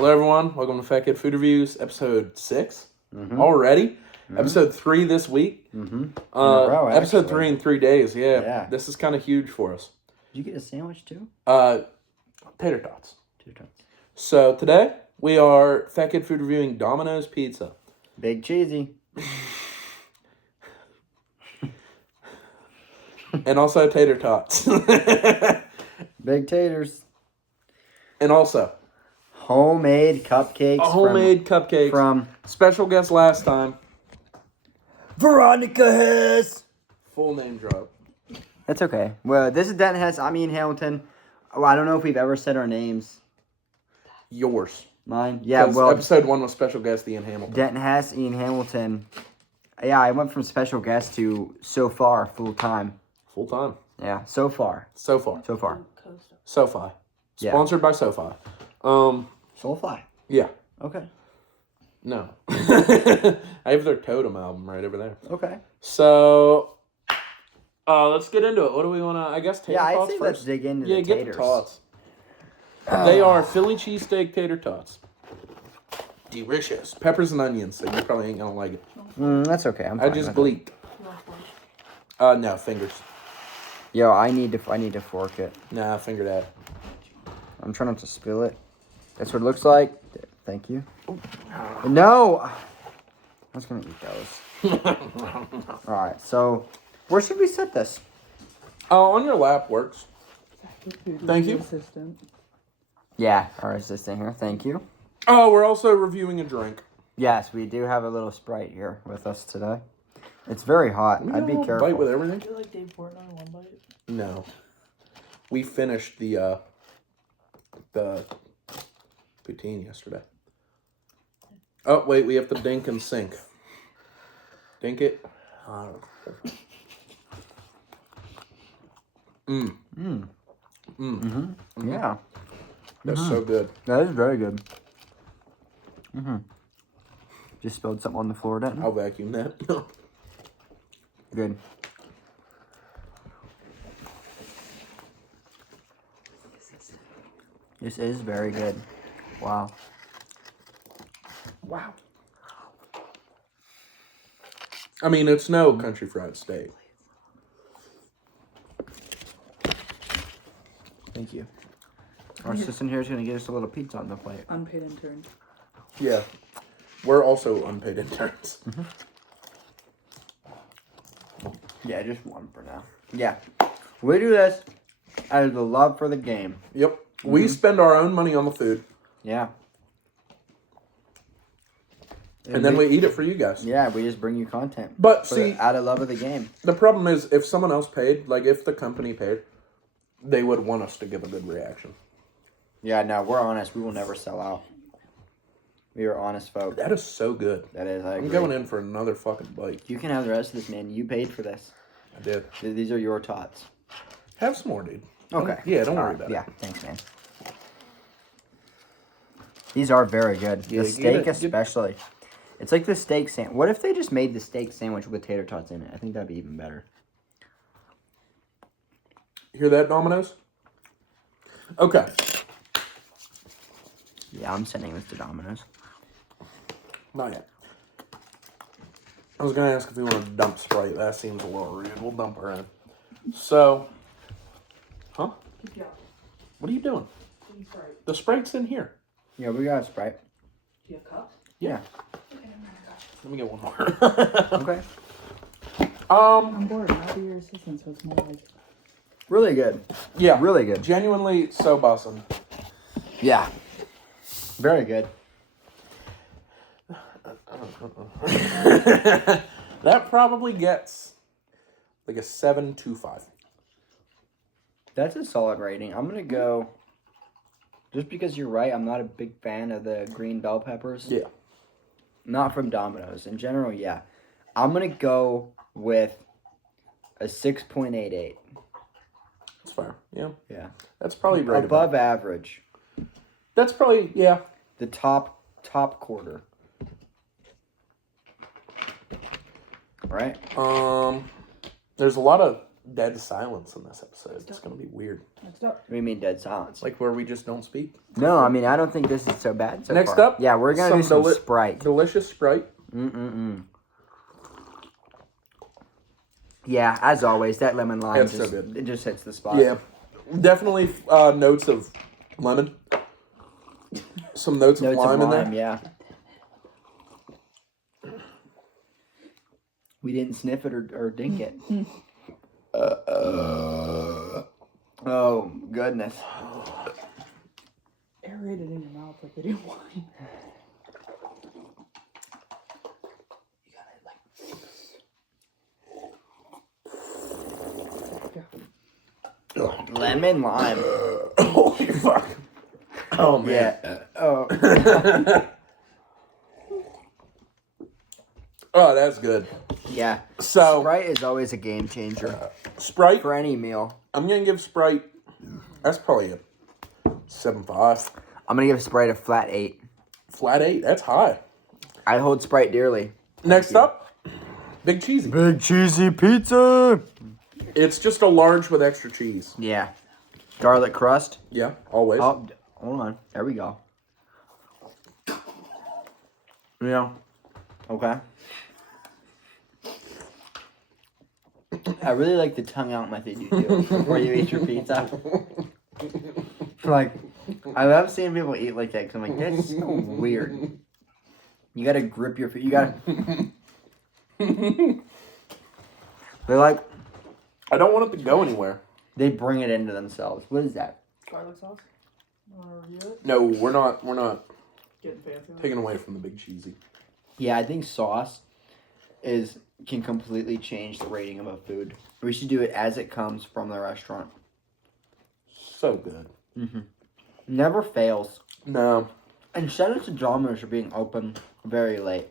Hello, everyone. Welcome to Fat Kid Food Reviews, episode 6 already. Episode 3 this week. Episode 3 in 3 days. Yeah. This is kind of huge for us. Did you get a sandwich too? Tater tots. So today we are Fat Kid Food Reviewing Domino's Pizza. Big cheesy. And also tater tots. Big taters. And also homemade cupcakes. Cupcakes from special guest last time, Veronica Hess. Full name drop. That's okay. Well, this is Denton Hess. I'm Ian Hamilton. Oh, I don't know if we've ever said our names. Yours. Mine? Yeah, well. Episode 1 was special guest Ian Hamilton. Denton Hess, Ian Hamilton. Yeah, I went from special guest to so far full time. Full time. Yeah, so far. SoFi. Yeah. Sponsored by SoFi. SoFi? Yeah. Okay. No. I have their Totem album right over there. Okay. So, let's get into it. What do we want to, I guess, tater tots I think first? let's dig into the taters. Yeah, get the tots. They are Philly cheesesteak tater tots. Delicious. Peppers and onions, so you probably ain't going to like it. That's okay. I just gleeked. No, fingers. Yo, I need to fork it. Nah, finger that. I'm trying not to spill it. That's what it looks like. Thank you. No! I was going to eat those. Alright, so where should we set this? On your lap works. Thank you. Assistant. Yeah, our assistant here. Thank you. Oh, we're also reviewing a drink. Yes, we do have a little Sprite here with us today. It's very hot. I'd be careful. Bite with everything? Do you like Dave Portnoy one bite? No. We finished the poutine yesterday. Oh, wait, we have to dink and sink. Dink it. Yeah. That's so good. That is very good. Just spilled something on the floor, didn't I'll vacuum that. Good. This is very good. Wow. Wow. I mean, it's no country fried steak. Thank you. Our assistant here is going to get us a little pizza on the plate. Unpaid intern. Yeah. We're also unpaid interns. Yeah, just one for now. Yeah. We do this out of the love for the game. Yep. We spend our own money on the food. Yeah. And then we eat it for you guys. Yeah, we just bring you content. But see, out of love of the game. The problem is, if someone else paid, like if the company paid, they would want us to give a good reaction. Yeah, no, we're honest. We will never sell out. We are honest folk. That is so good. That is, I agree. I'm going in for another fucking bite. You can have the rest of this, man. You paid for this. I did. These are your tots. Have some more, dude. Okay. Yeah, don't worry about it. Yeah, thanks, man. These are very good. Yeah, the steak especially. It's like the steak sandwich. What if they just made the steak sandwich with tater tots in it? I think that'd be even better. Hear that, Domino's? Okay. Yeah, I'm sending this to Domino's. Not yet. I was going to ask if we want to dump Sprite. That seems a little rude. We'll dump her in. So. Huh? Yeah. What are you doing? Sprite. The Sprite's in here. Yeah, we got a Sprite. Do you have cups? Yeah. Let me get one more. Okay. I'm bored. I'll be your assistant, so it's more like... Really good. Yeah. Really good. Genuinely so bussin'. Yeah. Very good. That probably gets like a 7.25. That's a solid rating. I'm going to go... Just because you're right, I'm not a big fan of the green bell peppers. Yeah. Not from Domino's. In general, yeah. I'm going to go with a 6.88. That's fair. Yeah. Yeah. That's probably right above average. That's probably, yeah. The top quarter. Right? There's a lot of dead silence in this episode. It's going to be weird. Next up. What do you mean dead silence? Like where we just don't speak. No, I mean, I don't think this is so bad so Next far. up. Yeah, we're going to do some Sprite. Delicious Sprite. Yeah, as always, that lemon lime That's so good. It just hits the spot. Yeah. Definitely notes of lemon. Some notes of lime in there. Yeah. We didn't sniff it or dink it. Oh, goodness. Aerated in your mouth like they do wine. You gotta Lemon lime. Holy fuck. Oh, man. Yeah. Oh. Oh, that's good. Yeah. So Sprite is always a game changer. Sprite. For any meal. I'm going to give Sprite, that's probably a 7.5. I'm going to give Sprite a flat 8. Flat 8, that's high. I hold Sprite dearly. Next up, Big Cheesy. Big cheesy pizza. It's just a large with extra cheese. Yeah. Garlic crust. Yeah, always. Oh, hold on. There we go. Yeah. Okay. I really like the tongue out method you do before you eat your pizza. Like, I love seeing people eat like that because I'm like, that's so weird. You gotta grip your food. You gotta. They're like. I don't want it to go anywhere. They bring it into themselves. What is that? garlic sauce. Want to review it? No, we're not Getting fancy. taking away from the Big Cheesy. Yeah, I think sauce can completely change the rating of a food. We should do it as it comes from the restaurant. So good. Mm-hmm. Never fails. No. And shout out to Domino for being open very late.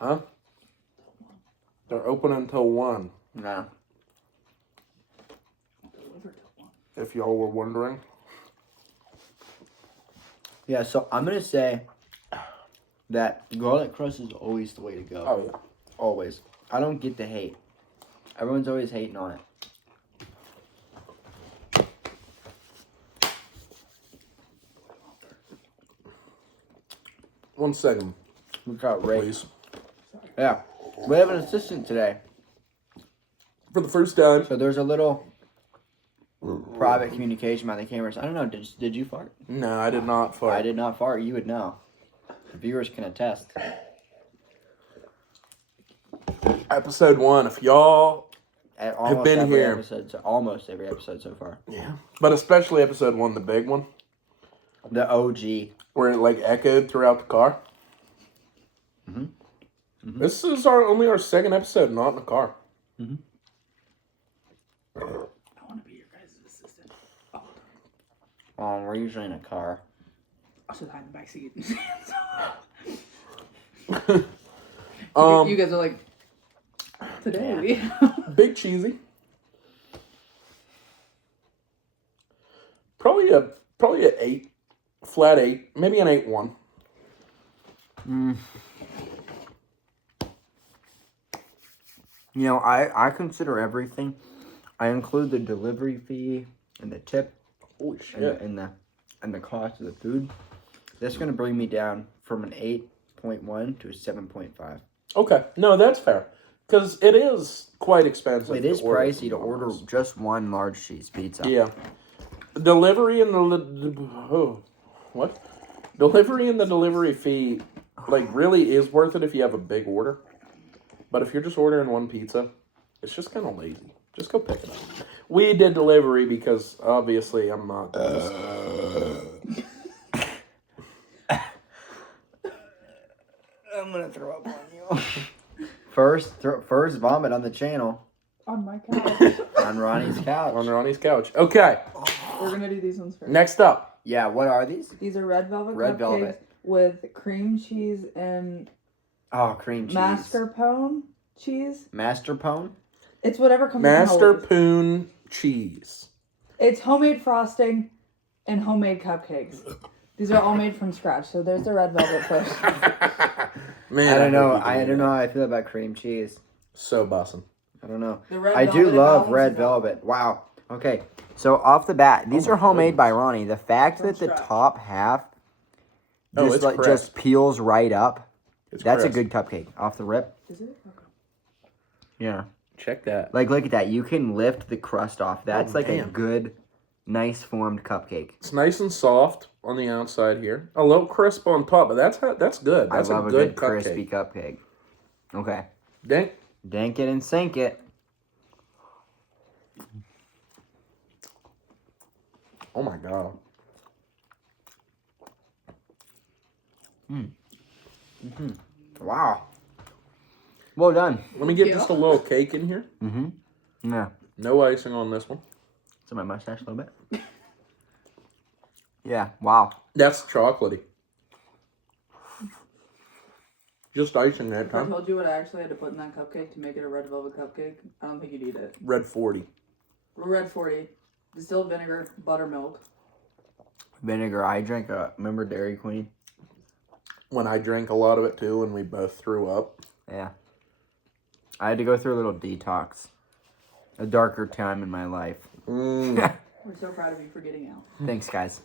Huh? They're open until 1. No. If y'all were wondering. Yeah, so I'm going to say that garlic crust is always the way to go. Oh, yeah. Always. I don't get the hate. Everyone's always hating on it. One second, We got Ray. please. Yeah. We have an assistant today. For the first time. So there's a little private communication by the cameras. I don't know. Did you fart? No, I did not fart. I did not fart. You would know. The viewers can attest. Episode 1. If y'all Have been here. Almost every episode so far. Yeah. But especially episode 1, the big one. The OG. Where it like echoed throughout the car. Mm-hmm. Mm-hmm. This is only our second episode not in the car. Mm-hmm. I want to be your guys' assistant. We're usually in a car. I'll sit behind the back seat. You guys are like, today. Yeah. Big Cheesy. Probably a 8. Flat 8. Maybe an 8.1. You know, I consider everything. I include the delivery fee and the tip. Holy shit. And the cost of the food. That's going to bring me down from an 8.1 to a 7.5. Okay. No, that's fair. Because it is quite expensive. It is pricey to order just one large cheese pizza. Yeah. Delivery and Delivery and the delivery fee, like, really is worth it if you have a big order. But if you're just ordering one pizza, it's just kind of lazy. Just go pick it up. We did delivery because, obviously, I'm not... I'm going to throw up on you. First vomit on the channel. On my couch. On Ronnie's couch. On Ronnie's couch. Okay. We're going to do these ones first. Next up. Yeah, what are these? These are red velvet Red cupcakes velvet. with cream cheese and Oh, cream cheese. mascarpone cheese. Mascarpone? It's whatever comes in the Mascarpone cheese. It's homemade frosting and homemade cupcakes. These are all made from scratch. So there's the red velvet first. Man, I don't know. I don't know how I feel about cream cheese. So bussin'. I don't know. The red I do velvet, it love balances red out. velvet. Wow. Okay. So off the bat, these Oh are my homemade by goodness. Ronnie. The fact From that the scratch. top half Oh, just it's like crisp. just peels right up. It's That's crisp. a good cupcake off the rip. Is it? Okay. Yeah. Check that. Like look at that. You can lift the crust off. That's like a damn. good, nice formed cupcake. It's nice and soft on the outside here. A little crisp on top, but that's good. That's I love a a good crispy cupcake. cupcake. Okay. Dang. Dank it and sink it. Oh my god. Wow. Well done. Let me get you. just a little cake in here. Yeah. No icing on this one. It's on my mustache a little bit. Yeah. Wow. That's chocolatey. Just icing that If I time. told you what I actually had to put in that cupcake to make it a red velvet cupcake, I don't think you'd eat it. Red 40. Red 40, distilled vinegar, buttermilk. Vinegar. I drank remember Dairy Queen? When I drank a lot of it too, and we both threw up. Yeah. I had to go through a little detox. A darker time in my life. Mm. We're so proud of you for getting out. Thanks, guys.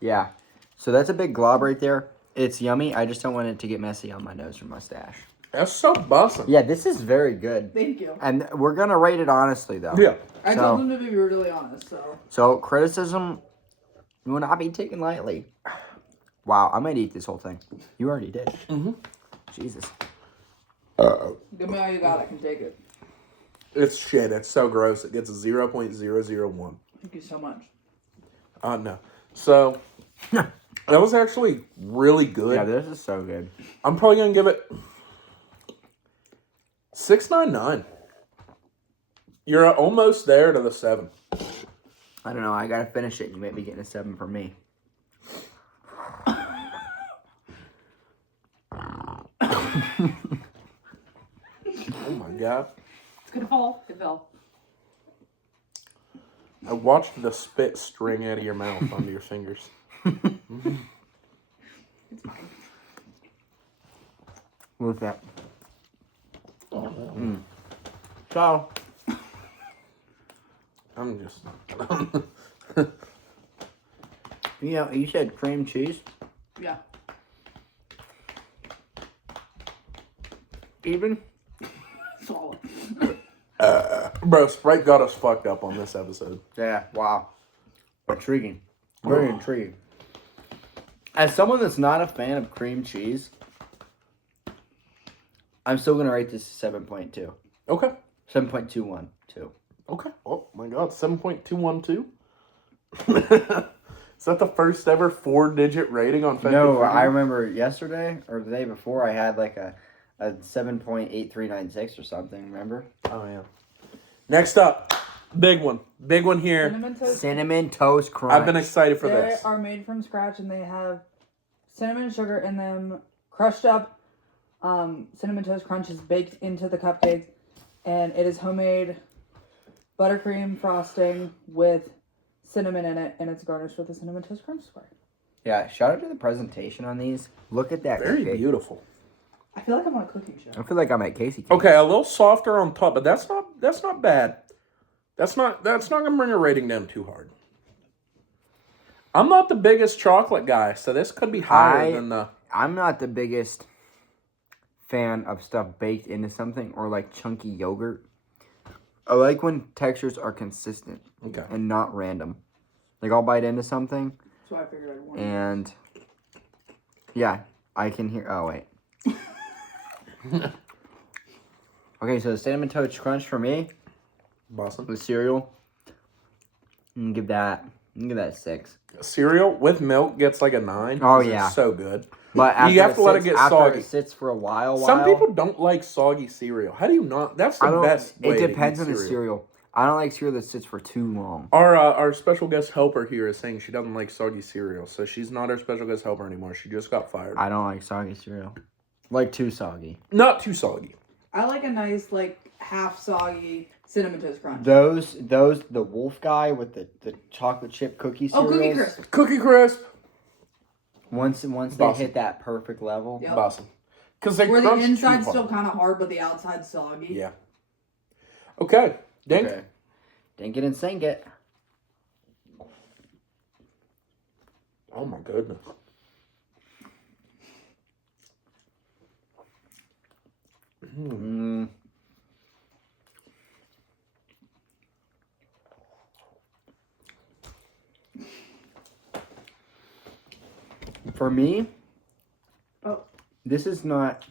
Yeah. So that's a big glob right there. It's yummy. I just don't want it to get messy on my nose or mustache. That's so bussin'. Yeah, this is very good. Thank you. And we're going to rate it honestly, though. Yeah. I So- told him to be brutally honest, so. So, criticism will not be taken lightly. Wow, I might eat this whole thing. You already did. Mm-hmm. Jesus. Give me all you got, I can take it. It's shit. It's so gross. It gets a 0.001. Thank you so much. No. So, that was actually really good. Yeah, this is so good. I'm probably going to give it 6.99. You're almost there to the 7. I don't know. I got to finish it. You might be getting a 7 from me. Oh my god. It's gonna fall. It fell. I watched the spit string out of your mouth onto your fingers. It's fine. Look at that. So, I'm just... you said cream cheese. Yeah. Even? Solid. Bro, Sprite got us fucked up on this episode. Yeah, wow. Intriguing. Very intriguing. As someone that's not a fan of cream cheese, I'm still going to rate this 7.2. Okay. 7.212. Okay. Oh my god, 7.212? Is that the first ever 4-digit rating on FKFR? No, I remember yesterday or the day before I had like a 7.8396 or something, remember? Oh, yeah. Next up, big one. Big one here. Cinnamon toast. Cinnamon Toast Crunch. I've been excited for They this. are made from scratch and they have cinnamon sugar in them, crushed up. Cinnamon Toast Crunch is baked into the cupcake, and it is homemade buttercream frosting with cinnamon in it, and it's garnished with a Cinnamon Toast Crunch square. Yeah, shout out to the presentation on these. Look at that Very cupcake. beautiful. I feel like I'm on a cooking show. I feel like I'm at Casey. Okay, a little softer on top, but that's not bad. That's not gonna bring a rating down too hard. I'm not the biggest chocolate guy, so this could be higher than the... I'm not the biggest fan of stuff baked into something or like chunky yogurt. I like when textures are consistent Okay. and not random. Like I'll bite into something So I figured I'd warn and yeah, I can hear. Oh wait. Okay, so the Cinnamon Toast Crunch for me, Boston. the cereal. I'm gonna give that a 6. Cereal with milk gets like a 9. Oh, 'cause it's yeah. so good. But after You have to let it get after soggy. it sits for a while. Some people don't like soggy cereal. How do you not? That's I the don't. best way It depends to on eat the cereal. I don't like cereal that sits for too long. Our special guest helper here is saying she doesn't like soggy cereal, so she's not our special guest helper anymore. She just got fired. I don't like soggy cereal. Like too soggy. Not too soggy. I like a nice, like, half soggy Cinnamon Toast Crunch. The wolf guy with the chocolate chip cookie Oh, cereals. Cookie Crisp. Cookie Crisp. Once they Awesome. hit that perfect level. Yep. Awesome. Because they Where the crunch too inside's hard. still kind of hard, but the outside's soggy. Yeah. Okay. Dink. Okay. Dink it and sink it. Oh my goodness. Mm. For me, Oh. this is not.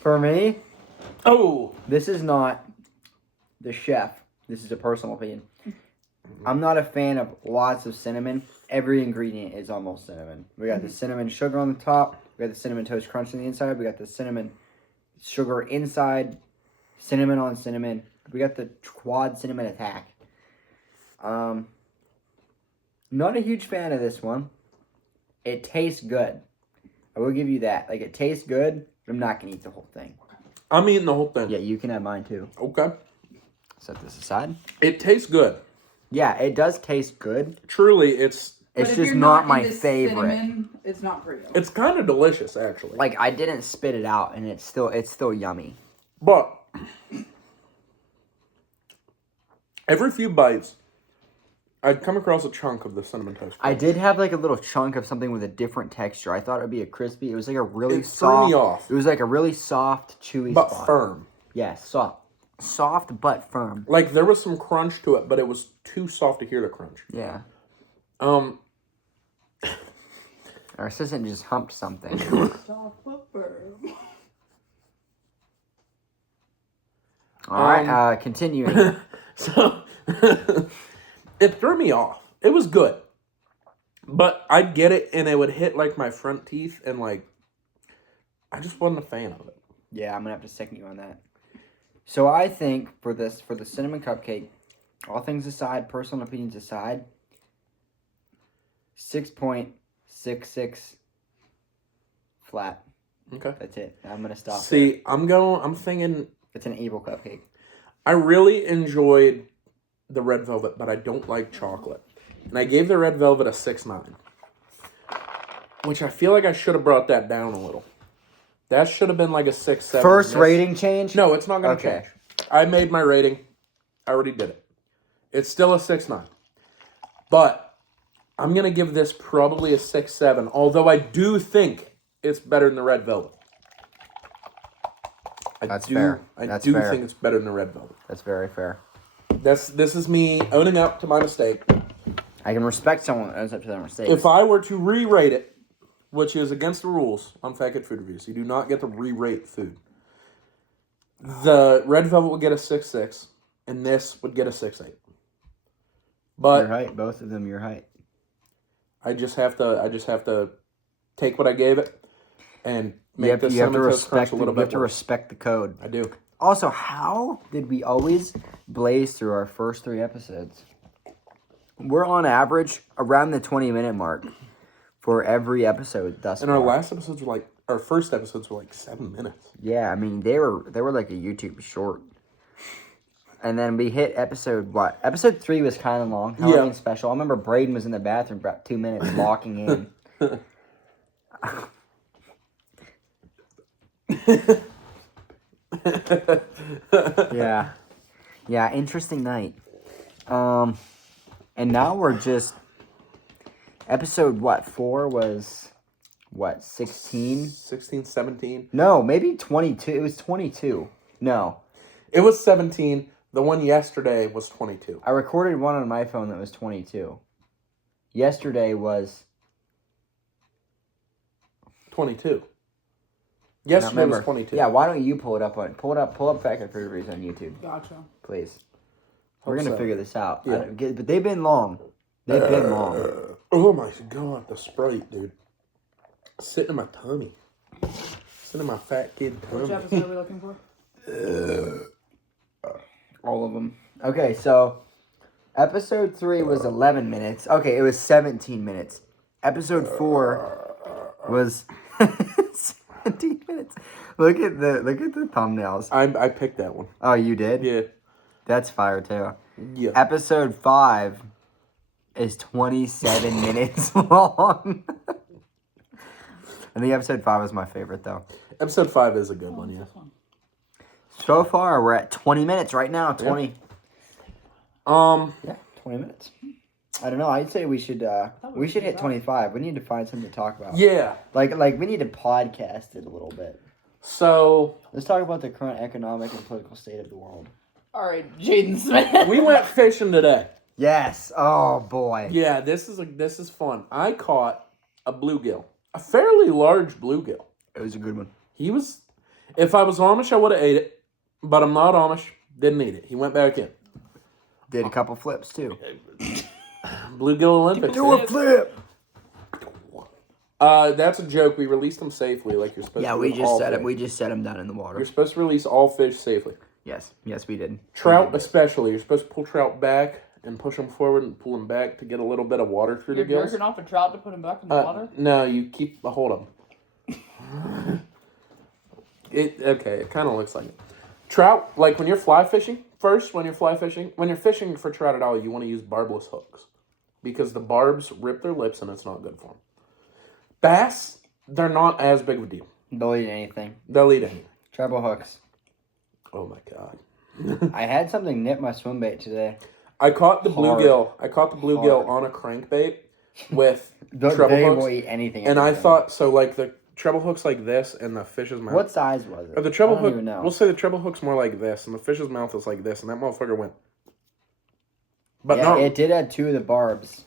For me, Oh. this is not the chef. This is a personal opinion. I'm not a fan of lots of cinnamon. Every ingredient is almost cinnamon. We got the cinnamon sugar on the top. We got the cinnamon toast crunch on the inside. We got the cinnamon sugar inside. Cinnamon on cinnamon. We got the quad cinnamon attack. Not a huge fan of this one. It tastes good. I will give you that. Like, it tastes good, but I'm not going to eat the whole thing. I'm eating the whole thing. Yeah, you can have mine too. Okay. Set this aside. It tastes good. Yeah, it does taste good. Truly, it's But if just you're not my into favorite. cinnamon, it's not for you. kind of delicious, actually. Like, I didn't spit it out, and it's still yummy. But every few bites, I'd come across a chunk of the cinnamon toast crunch. I did have like a little chunk of something with a different texture. I thought it would be a crispy. It was like a really It soft. threw me off. It was like a really soft, chewy But spot. firm. Yeah, soft but firm. Like, there was some crunch to it, but it was too soft to hear the crunch. Yeah. Our assistant just humped something. Soft but firm. All right, continuing. So, it threw me off. It was good. But I'd get it, and it would hit, like, my front teeth, and, like, I just wasn't a fan of it. Yeah, I'm gonna have to second you on that. So I think for the cinnamon cupcake, all things aside, personal opinions aside, 6.66 flat. Okay. That's it. I'm gonna stop. See, I'm thinking, It's an evil cupcake. I really enjoyed the red velvet, but I don't like chocolate. And I gave the red velvet a 6.9. Which I feel like I should have brought that down a little. That should have been like a 6.7. First This- rating change? No, it's not going to Okay. change. I made my rating. I already did it. It's still a 6.9. But I'm going to give this probably a 6.7. Although I do think it's better than the red velvet. That's fair. I That's do fair. think it's better than the red velvet. That's very fair. This is me owning up to my mistake. I can respect someone that owns up to their mistakes. If I were to re-rate it, which is against the rules on Fat Kid Food Reviews, you do not get to re-rate food. The red velvet would get a 6.6, and this would get a 6.8. Your But height, both of them your height. I just have to take what I gave it and make You have the to cinnamon toast crunch respect a little bit worse. respect the code. I do. Also, how did we always blaze through our first 3 episodes? We're on average around the 20-minute mark for every episode thus And far. our first episodes were like 7 minutes. Yeah, I mean they were like a YouTube short. And then we hit episode 3 was kind of long. Halloween special. I remember Braden was in the bathroom for about 2 minutes locking in. Yeah, interesting night. And now we're just episode 4 was 16? 16, 17. No, maybe 22. It was 22. No. It was 17. The one yesterday was 22. I recorded one on my phone that was 22. Yesterday was 22. Yesterday was 22. Yeah, why don't you pull up Fat Kid Food Reviews on YouTube, Gotcha. please. We're gonna so. figure this out. Yeah. But they've been long. They've been long. Oh my god, the Sprite, dude. Sitting in my tummy. Sitting in my fat kid Which tummy. episode are we looking for? All of them. Okay, so episode 3 was 11 minutes. Okay, it was 17 minutes. Episode 4 was 17 minutes. Look at the thumbnails. I picked that one. Oh, you did? Yeah. That's fire too. Yeah. Episode 5 is 27 minutes long. I think episode 5 is my favorite, though. Episode 5 is a good one, yeah. So far, we're at 20 minutes right now. 20. Yeah. Yeah, 20 minutes. I don't know. I'd say we should hit 25. We need to find something to talk about. Yeah. Like we need to podcast it a little bit. So Let's talk about the current economic and political state of the world. All right, Jaden Smith. we went fishing today. Yes. Oh boy. Yeah, this is fun. I caught a bluegill, a fairly large bluegill. It was a good one. He was. If I was Amish, I would have ate it, but I'm not Amish. Didn't eat it. He went back in. Did a couple flips too. Bluegill Olympics. Do a flip. That's a joke. We released them safely, like you're supposed to. Yeah, do we with just all set fish. him. We just set him down in the water. You're supposed to release all fish safely. Yes, we did. Trout especially. You're supposed to pull trout back and push them forward and pull them back to get a little bit of water through You're the gills. jerking off a trout to put him back in the water? No, you keep a hold of them. It kind of looks like it. Trout, like when you're fly fishing, when you're fishing for trout at all, you want to use barbless hooks because the barbs rip their lips and it's not good for them. Bass, they're not as big of a deal. They'll eat anything. They'll eat anything. Treble hooks. Oh my god. I had something nip my swim bait today. I caught the Hard. bluegill on a crankbait with treble They hooks. will eat anything. And I thought, so like the treble hook's like this and the fish's mouth. What size was it? Or the treble I don't hook, even know. we'll say the treble hook's more like this and the fish's mouth is like this and that motherfucker went. But yeah, no, it did have 2 of the barbs.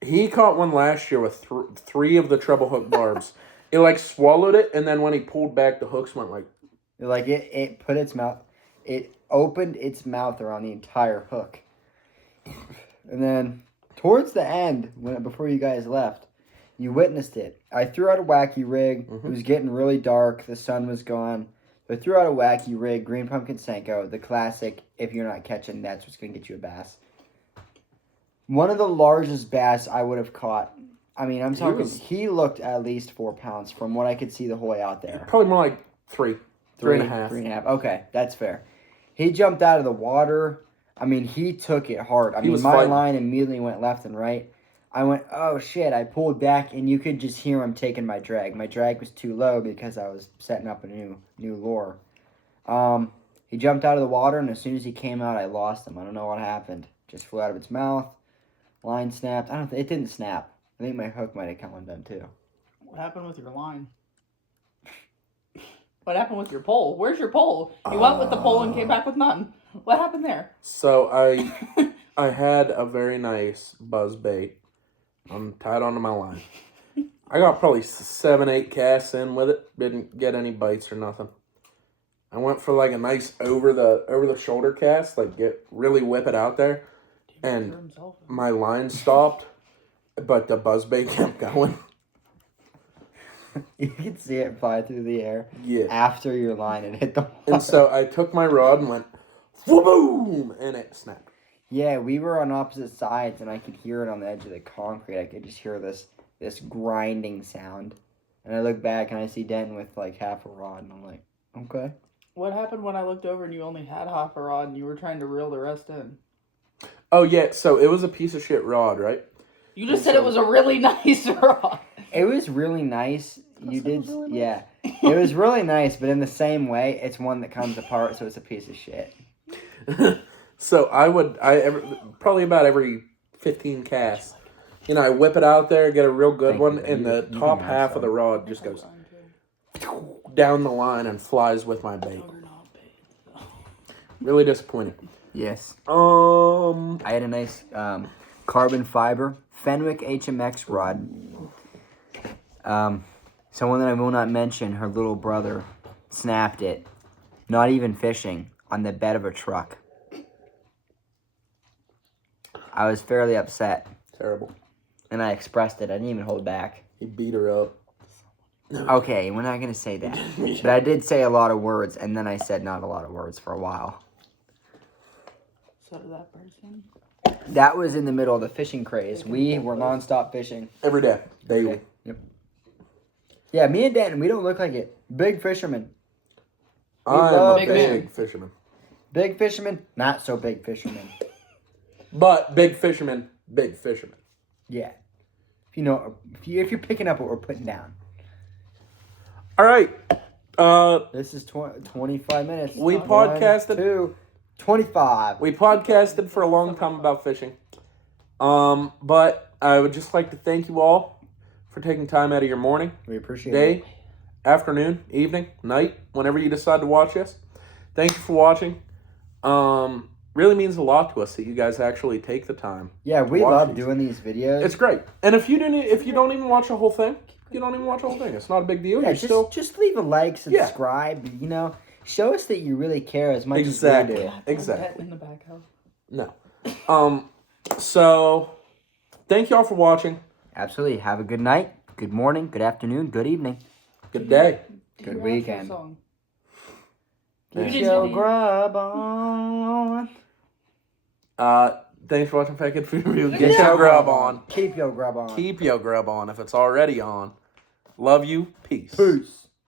he caught one last year with 3 of the treble hook barbs. It like swallowed it and then when he pulled back, the hooks went like. Like it put its mouth, it opened its mouth around the entire hook. And then towards the end, before you guys left, you witnessed it. I threw out a wacky rig. Mm-hmm. It was getting really dark. The sun was gone. So I threw out a wacky rig, green pumpkin Senko, the classic. If you're not catching, that's what's going to get you a bass. One of the largest bass I would have caught. I mean, I'm talking. He looked at least 4 pounds from what I could see the whole way out there. Probably more like 3. 3.5. 3.5. Okay, that's fair. He jumped out of the water. I mean, he took it hard. I mean, my line immediately went left and right. I went, oh shit. I pulled back, and you could just hear him taking my drag. My drag was too low because I was setting up a new lure. He jumped out of the water, and as soon as he came out, I lost him. I don't know what happened. Just flew out of its mouth. Line snapped. It didn't snap. I think my hook might have come undone too. What happened with your line? What happened with your pole? Where's your pole? You went with the pole and came back with none. What happened there? So I had a very nice buzz bait. I'm tied onto my line. I got probably 7-8 casts in with it. Didn't get any bites or nothing. I went for like a nice over the shoulder cast, like really whip it out there, and my line stopped, but the buzz bait kept going. You could see it fly through the air. Yeah. After your line, it hit the water. And so I took my rod and went, boom, and it snapped. Yeah, we were on opposite sides, and I could hear it on the edge of the concrete. I could just hear this grinding sound. And I look back, and I see Denton with, like, half a rod, and I'm like, okay. What happened when I looked over and you only had half a rod and you were trying to reel the rest in? Oh, yeah, so it was a piece of shit rod, right? You just said it was a really nice rod. It was really nice. You did, yeah. It was really nice, but in the same way, it's one that comes apart, so it's a piece of shit. So probably about every 15 casts, I whip it out there, get a real good one, and the top half of the rod just goes down the line and flies with my bait. Really disappointing. Yes. I had a nice carbon fiber Fenwick HMX rod. Someone that I will not mention, her little brother snapped it, not even fishing, on the bed of a truck. I was fairly upset. Terrible. And I expressed it. I didn't even hold back. He beat her up. Okay, we're not going to say that. But I did say a lot of words, and then I said not a lot of words for a while. So did that person? That was in the middle of the fishing craze. We were nonstop fishing. Every day. Daily. Yep. Yeah, me and Denton, we don't look like it. Big fishermen. I'm a big fisherman. Big fishermen, not so big fishermen. But big fisherman, big fisherman. Yeah. If you're picking up what we're putting down. All right. This is 25 minutes. We podcasted. 1, 2, 25. We podcasted for a long time about fishing. But I would just like to thank you all for taking time out of your morning, We appreciate day, it. afternoon, evening, night, whenever you decide to watch us. Thank you for watching. Really means a lot to us that you guys actually take the time. Yeah, we watch love these. doing these videos. It's great. And if you don't even watch the whole thing, you don't even watch the whole thing. It's not a big deal. Yeah, You're just leave a like, subscribe. You know, show us that you really care as much as we do. Exactly. In the back house. No. So thank you all for watching. Absolutely. Have a good night, good morning, good afternoon, good evening, Good day. good weekend. Get your grub on. Thanks for watching Fat Kid Food Review. Get your grub on. Keep your grub on. Keep your grub on if it's already on. Love you. Peace. Peace.